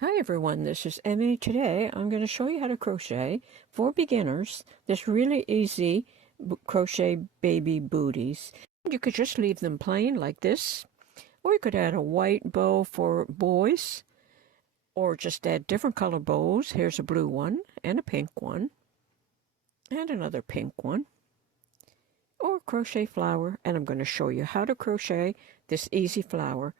Hi everyone, this is Emmy. Today I'm going to show you how to crochet for beginners this really easy crochet baby booties. You could just leave them plain like this, or you could add a white bow for boys, or just add different color bows. Here's a blue one and a pink one and another pink one, or crochet flower, and I'm going to show you how to crochet this easy flower.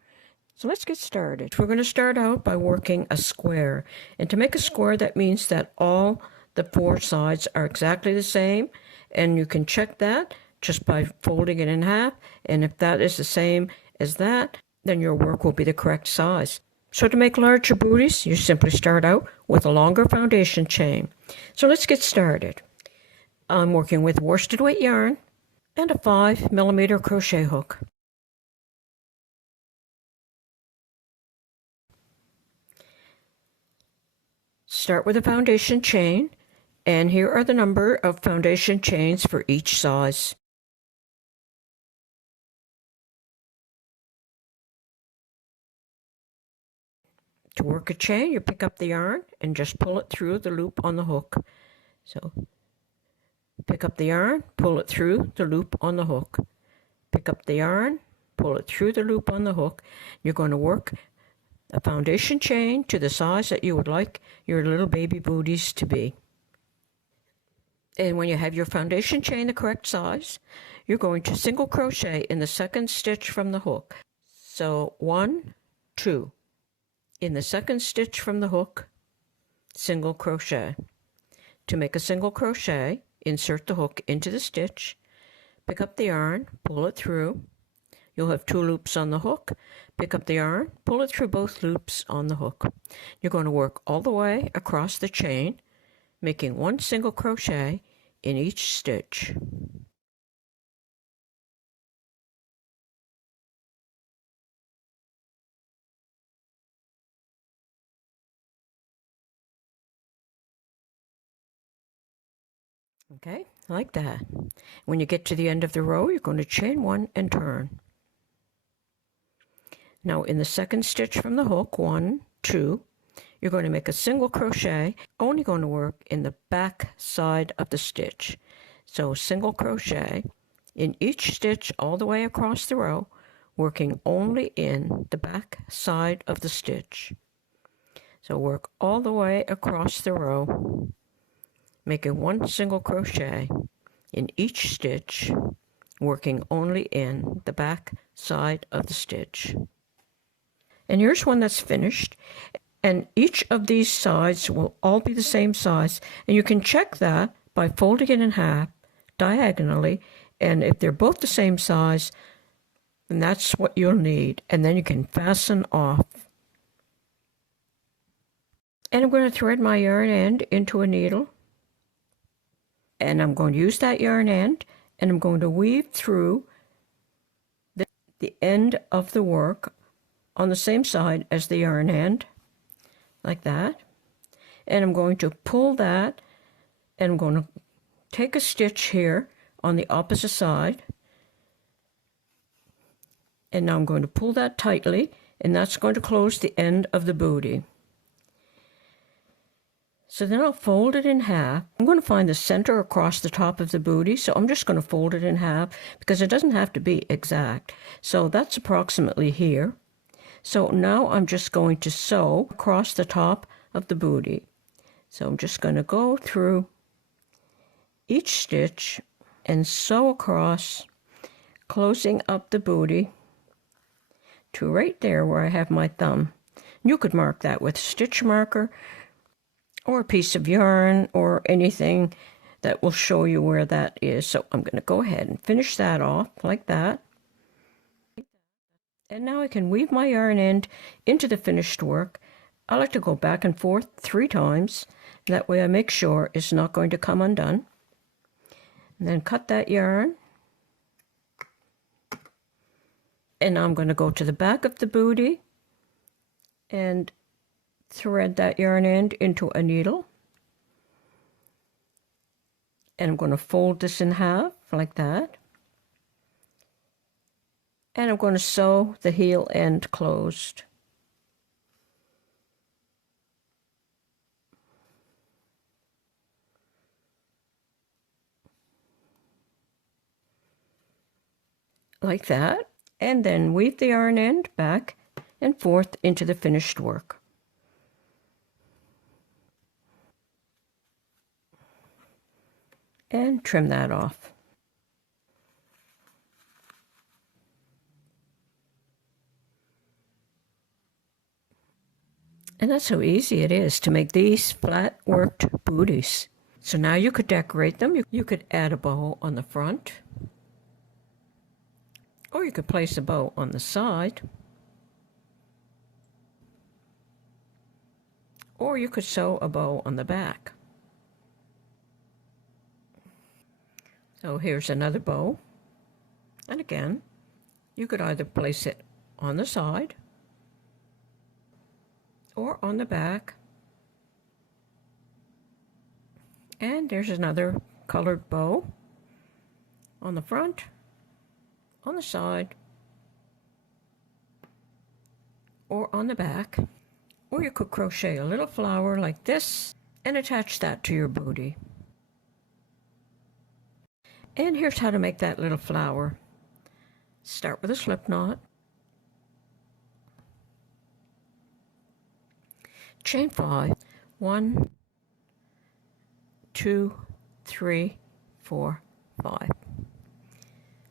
So let's get started. We're going to start out by working a square. And to make a square, that means that all the four sides are exactly the same. And you can check that just by folding it in half. And if that is the same as that, then your work will be the correct size. So to make larger booties, you simply start out with a longer foundation chain. So let's get started. I'm working with worsted weight yarn and a 5mm crochet hook. Start with a foundation chain, and here are the number of foundation chains for each size. To work a chain, you pick up the yarn and just pull it through the loop on the hook. So pick up the yarn, pull it through the loop on the hook. Pick up the yarn, pull it through the loop on the hook. You're going to work a foundation chain to the size that you would like your little baby booties to be. And when you have your foundation chain the correct size, you're going to single crochet in the second stitch from the hook. So 1, 2. In the second stitch from the hook, single crochet. To make a single crochet, insert the hook into the stitch, pick up the yarn, pull it through. You'll have 2 loops on the hook. Pick up the yarn, pull it through both loops on the hook. You're going to work all the way across the chain, making 1 single crochet in each stitch. Okay, like that. When you get to the end of the row, you're going to chain 1 and turn. Now in the second stitch from the hook, 1, 2, you're going to make a single crochet, only going to work in the back side of the stitch. So single crochet in each stitch all the way across the row, working only in the back side of the stitch. So work all the way across the row, making 1 single crochet in each stitch, working only in the back side of the stitch. And here's one that's finished. And each of these sides will all be the same size. And you can check that by folding it in half diagonally. And if they're both the same size, then that's what you'll need. And then you can fasten off. And I'm going to thread my yarn end into a needle. And I'm going to use that yarn end, and I'm going to weave through the end of the work on the same side as the yarn end, like that. And I'm going to pull that, and I'm going to take a stitch here on the opposite side. And now I'm going to pull that tightly, and that's going to close the end of the bootie. So then I'll fold it in half. I'm going to find the center across the top of the bootie, so I'm just going to fold it in half because it doesn't have to be exact. So that's approximately here. So now I'm just going to sew across the top of the bootie. So I'm just going to go through each stitch and sew across, closing up the bootie to right there where I have my thumb. You could mark that with a stitch marker or a piece of yarn or anything that will show you where that is. So I'm going to go ahead and finish that off like that. And now I can weave my yarn end into the finished work. I like to go back and forth 3 times. That way I make sure it's not going to come undone. And then cut that yarn. And now I'm going to go to the back of the bootie and thread that yarn end into a needle. And I'm going to fold this in half like that. And I'm going to sew the heel end closed. like that, and then weave the yarn end back and forth into the finished work. And trim that off. And that's how easy it is to make these flat worked booties. So now you could decorate them. You could add a bow on the front, or you could place a bow on the side, or you could sew a bow on the back. So here's another bow, and again, you could either place it on the side or on the back. And there's another colored bow on the front, on the side, or on the back. Or you could crochet a little flower like this and attach that to your bootie. And here's how to make that little flower. Start with a slip knot. Chain 5. 1, 2, 3, 4, 5.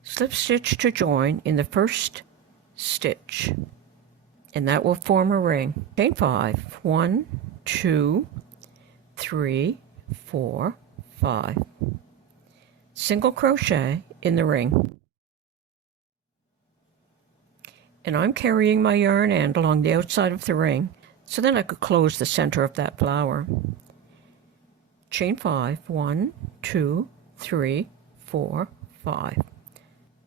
Slip stitch to join in the first stitch, and that will form a ring. Chain 5. 1, 2, 3, 4, 5. Single crochet in the ring. And I'm carrying my yarn end along the outside of the ring, so then I could close the center of that flower. Chain 5. 1, 2, 3, 4, 5.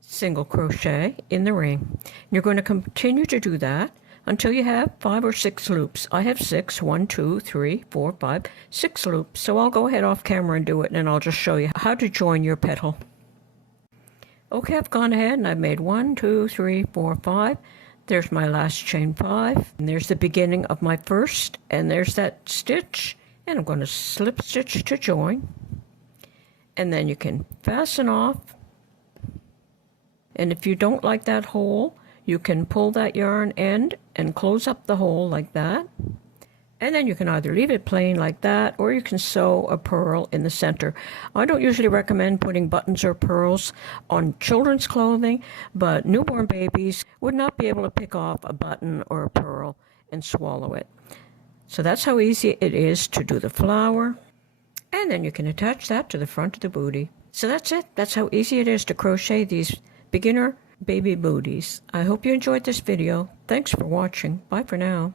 Single crochet in the ring. You're going to continue to do that until you have 5 or 6 loops. I have 6. 1, 2, 3, 4, 5, 6 loops. So I'll go ahead off camera and do it, and I'll just show you how to join your petal. Okay, I've gone ahead and I've made 1, 2, 3, 4, 5. There's my last chain 5, and there's the beginning of my first, and there's that stitch, and I'm going to slip stitch to join, and then you can fasten off. And if you don't like that hole, you can pull that yarn end and close up the hole like that. And then you can either leave it plain like that, or you can sew a purl in the center. I don't usually recommend putting buttons or pearls on children's clothing, but newborn babies would not be able to pick off a button or a pearl and swallow it. So that's how easy it is to do the flower. And then you can attach that to the front of the bootie. So that's it. That's how easy it is to crochet these beginner baby booties. I hope you enjoyed this video. Thanks for watching. Bye for now.